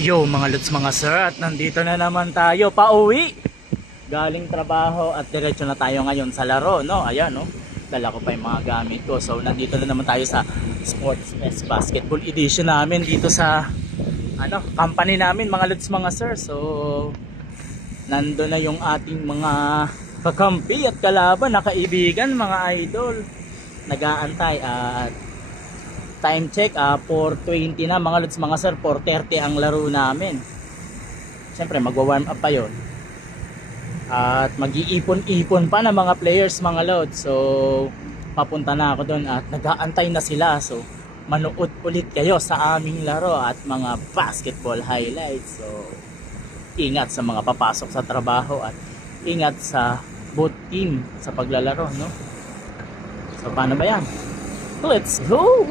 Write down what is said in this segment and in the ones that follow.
Yo mga lods mga sir, at nandito na naman tayo pauwi galing trabaho at diretso na tayo ngayon sa laro, no? Ayan, no? Dala ko pa yung mga gamit ko. So nandito na naman tayo sa Sports Fest Basketball Edition namin dito sa company namin mga lods mga sir. So nando na yung ating mga kakampi at kalaban na kaibigan, mga idol. Nag-aantay at time check 4:20 na mga lods mga sir. 4:30 ang laro namin. Siyempre magwa-warm up pa yon. At mag-iipon-ipon pa ng mga players mga lods. So papunta na ako doon at nag-aantay na sila. So manood ulit kayo sa aming laro at mga basketball highlights. So ingat sa mga papasok sa trabaho at ingat sa both team sa paglalaro, no? So paano ba yan? Let's go!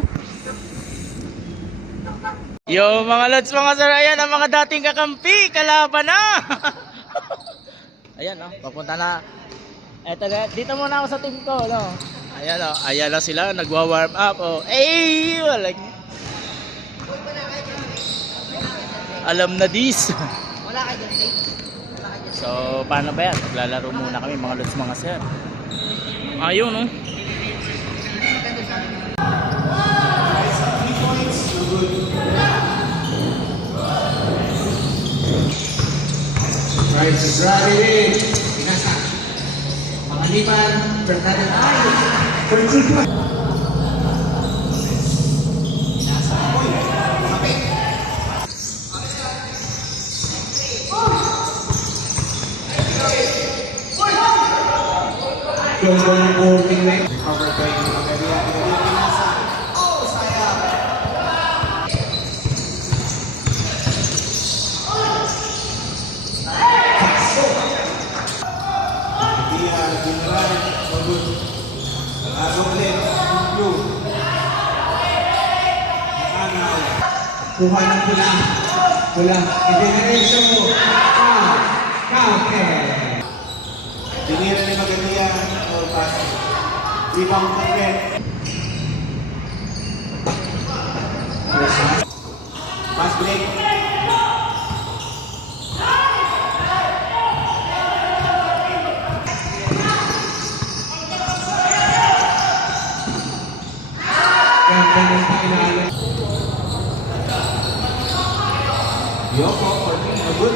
Yo mga lods mga sir, ayan ang mga dating kakampi, kalaban na. Ayan, no, papunta na. Eto na, dito muna ako sa team ko, no. Ayan, no, ayan na sila, nagwa-warm up. Oh, ay, walang. Alam na this. Wala ka dyan, So, paano ba yan? Maglalaro muna kami mga lods mga sir. Ayun, no. Right, so driving in. Pinasa. Panganiban, Bernardo ay. Perciba. Pinasa. Uy, kapit. Yung working leg. Recover by Magalia. Pinasa. Oh, sayang. Kuha ng pula. Pula. I-generation mo. Okay. Dinira ni Magalia. Pass. Rebound again. Pass break. Ganda ng pailalim. Yoko, good.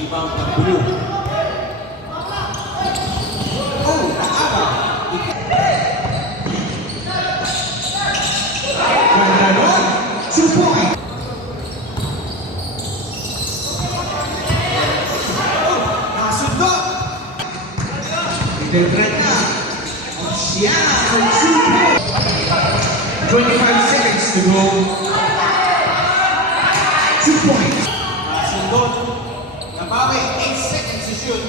Rebound ng blue. Oh, nakaka. Support. Defend na. Yan! 25 seconds to go. 2 points. Sundot. Nabawi. 8 seconds to shoot.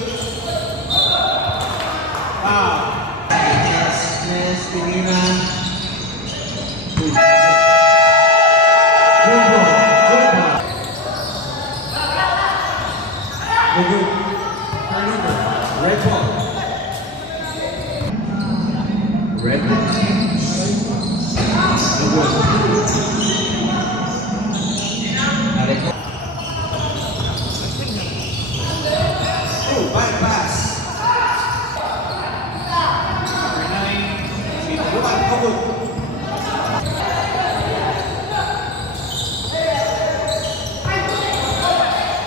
Wow. Yes, tinginan. Good ball. Good ball. Good. Turnover. Red ball. Red ball. Oh, bad pass. Number 9, si Juan Pagod.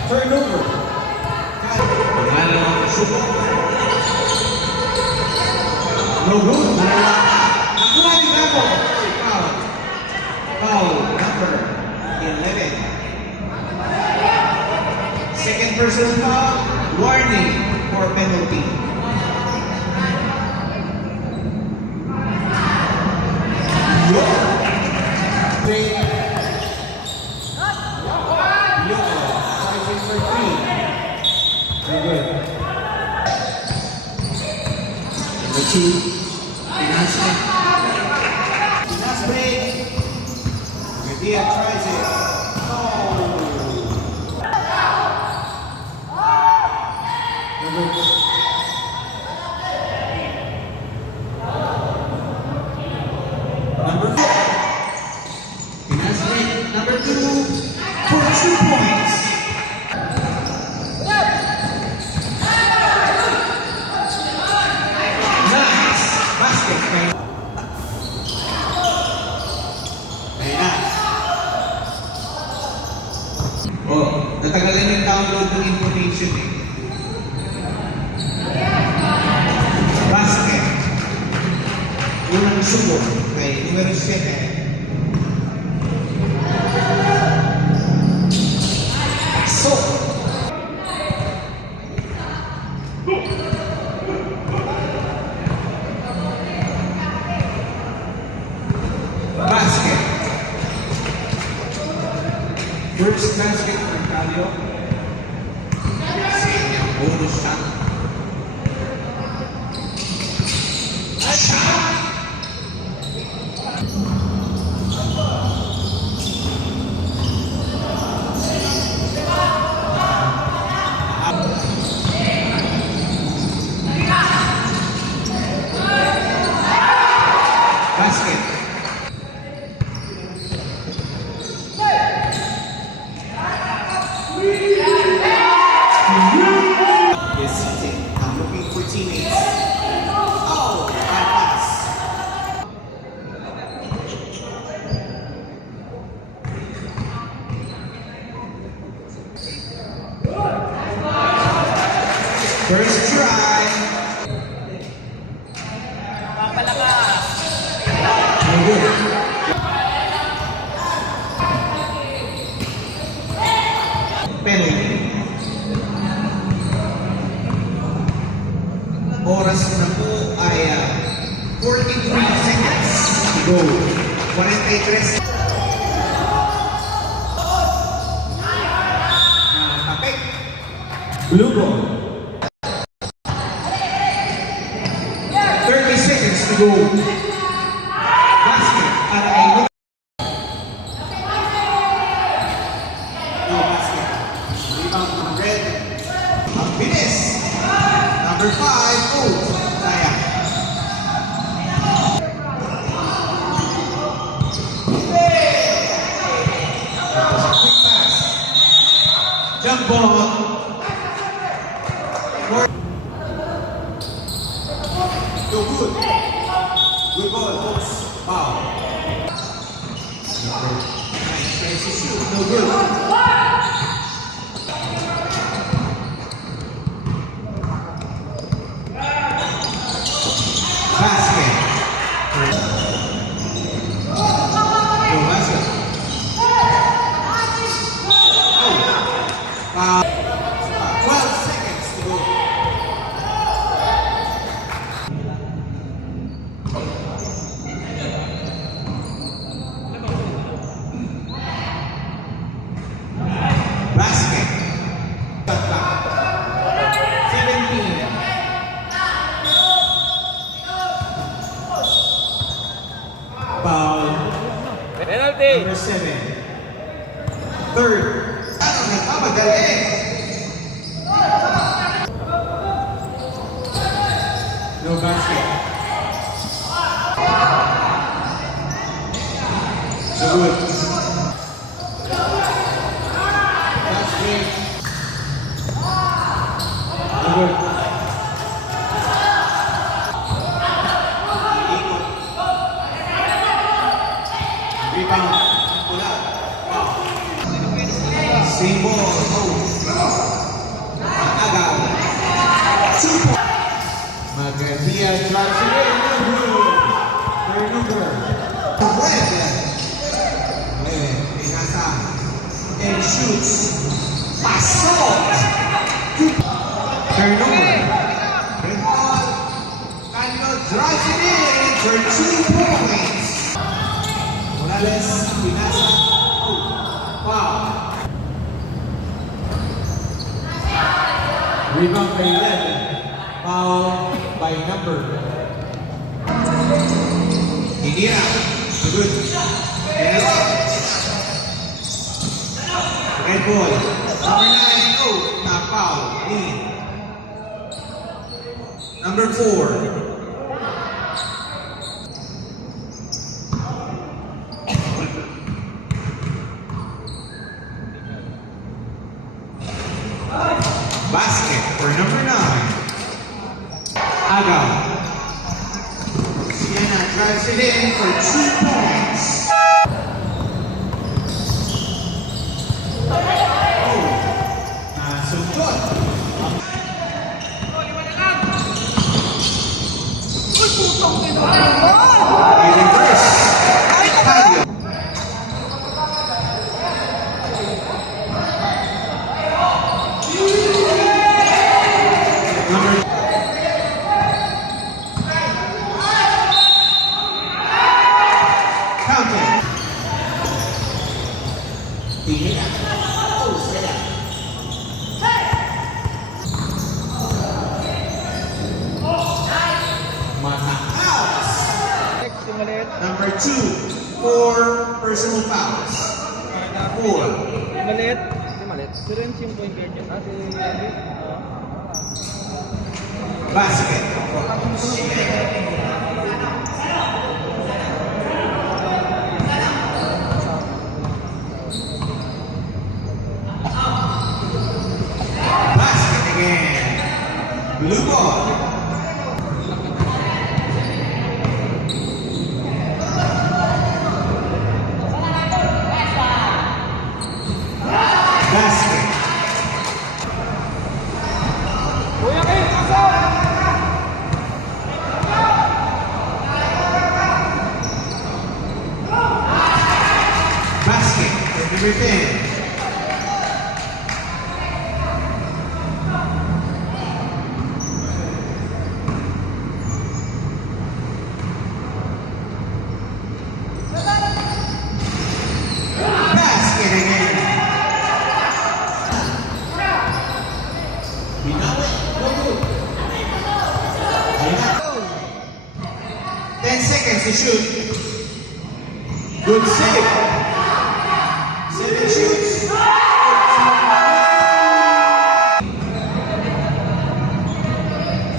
Turnover. Pangalan ng sumo. No good. Nakuha ni Gabo. Foul. Foul number 11. Second person foul. Warning for penalty. Yoko. Fighting for 3. Very good. Number 2. Pinasa. Pinasa break. Garcia tries it. Oh. Number 2 for 2 points. Nice basket. Ayun na. Oh, natagalan yung download ng information eh. Basket. Unang subo kay numero 7. So, basket. First basket for Calio. Bonus shot. Shot. Basket. Is seated. I'm looking for teammates. Oh, bad pass. First try. No good. Penalty. Oras na po ay 43 seconds to go. 43 Kapek. Blue ball. 30 seconds to go. Basket para kay Nick. No basket. Rebound from Red. Ang bilis. Number 5. Oh, sayang. Tapos a quick pass. Jump ball. No good. Good ball, folks. Foul. Nice, tries to shoot. No good. Basket. No basket. Oh. Foul. 12 seconds to go. Basket. Shot clock. 17. Foul. Penalty! Number 7. Third. Ano nagmamadali? No basket. So good. Basket. No good. Rebound. Pula. Same ball. Oh. Agaw. 2 points. Magadia drives it in. Turnover. Red. Pinasa. And shoots. Pasok. Turnover. Red ball. Canio drives it in for 2 points. Morales, Pinasa. Oh. Wow. Rebound by 11. Foul by number. India. Good. Red ball. Number 9. Oh, not foul. Lead. Number 4. for number 9. Agaw. Sienna drives it in for 2 points. Suntot. I-reverse. Tayo. Number counting. Tingin na. Oh, saya. Number 2, 4 personal fouls. 4. Maliit. Hindi maliit. Si Renz yung point guard niya. Si Andy. Basket. Basket again. Blue ball. Basket. Kuya King, pasok! Basket for number 10. Basket again. Binawi. Go, go. Ayan. 10 seconds to shoot. Good save. 7 shoots.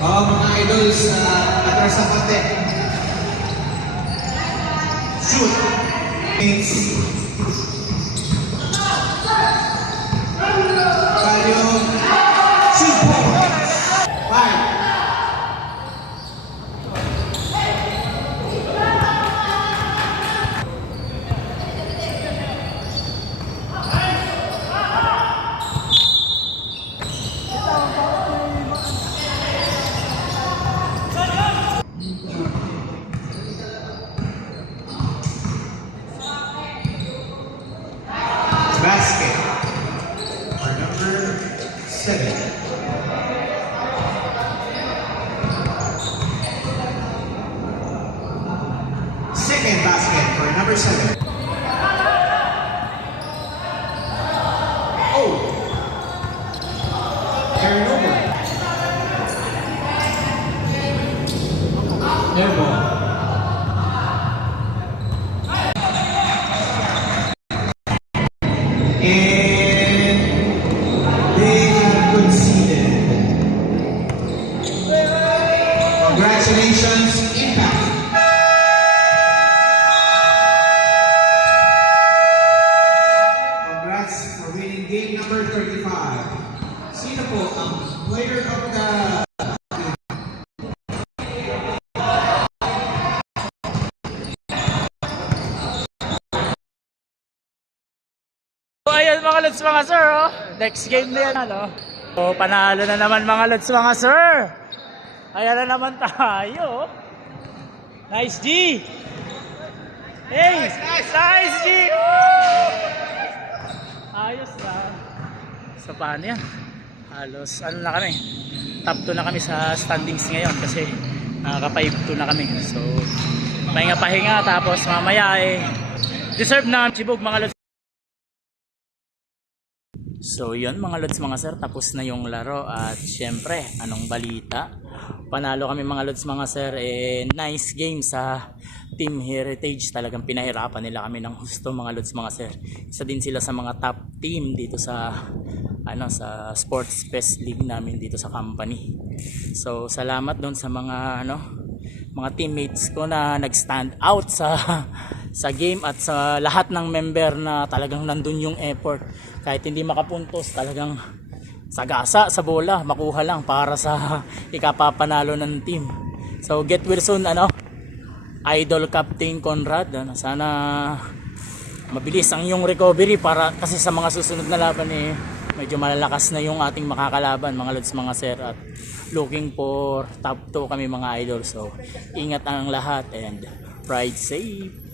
Oh, mga idols atras sa pate. Shoot. Means Palio. 2 points. 5. Basket for number 7. Second basket for number 7. Oh! Turnover. Air ball. And they have conceded. Congratulations, Impact. Congrats for winning game number 35. Sino po ang player of the So ayun mga lods mga sir, oh. Next game na yan, ano? So panalo na naman mga lods mga sir. Ayan na naman tayo. Nice G! Hey! Nice G! Woo! Ayos na. So paano yan? Halos ano na kami. Top 2 na kami sa standings ngayon kasi nakaka 5-2 na kami. So pahinga tapos mamaya deserve na Chibog mga lods. So yun mga lods mga sir, tapos na yung laro at syempre anong balita, panalo kami mga lods mga sir. Nice game sa Team Heritage, talagang pinahirapan nila kami ng husto mga lods mga sir. Isa din sila sa mga top team dito sa sa Sports Fest League namin dito sa company. So salamat doon sa mga mga teammates ko na nag-stand out sa game at sa lahat ng member na talagang nandun yung effort. Kahit hindi makapuntos, talagang sagasa sa bola, makuha lang para sa ikapapanalo ng team. So get well soon Idol Captain Conrad, sana mabilis ang iyong recovery para kasi sa mga susunod na laban medyo malalakas na yung ating makakalaban mga lods, mga sir, at looking for top 2 kami mga idol. So ingat ang lahat and ride safe.